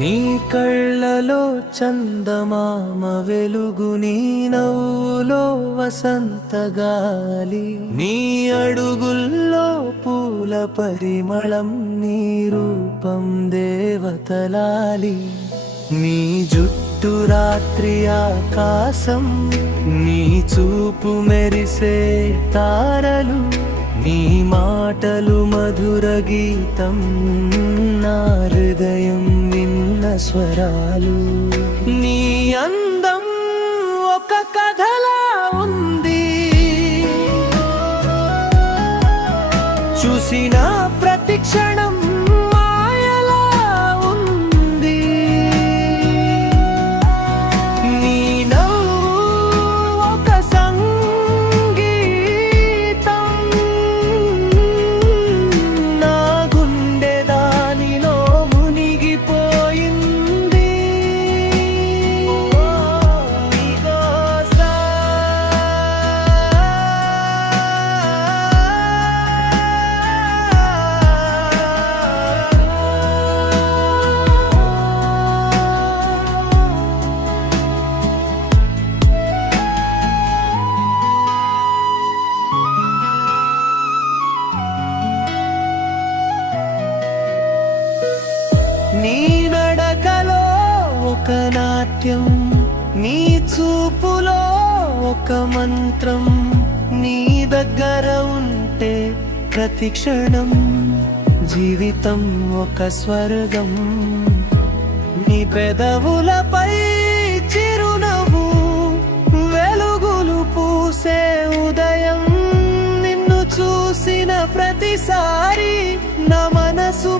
నీ కళ్ళలో చందమామ వెలుగు, నీ నవ్వులో వసంతగాలి, నీ అడుగుల్లో పూల పరిమళం, నీ రూపం దేవతలాలి. నీ జుట్టు రాత్రి ఆకాశం, నీ చూపు మెరిసే తారలు, నీ మాటలు మధుర గీతం, నా హృదయం విన్న స్వరాలు. నీ అందం ఒక కథలా ఉంది, చూసిన ప్రతి క్షణం మాయలా ఉంది. నీ నవ్వు ఒక సంగీతం, నా గుండె దానిలో మునిగిపోయింది. నీ నడకలో ఒక నాట్యం, నీ చూపులో ఒక మంత్రం, నీ దగ్గర ఉంటే ప్రతి క్షణం జీవితం ఒక స్వర్గం. నీ పెదవులపై చిరునవ్వు, వెలుగులు పూసే ఉదయం, నిన్ను చూసిన ప్రతిసారి నా మనసు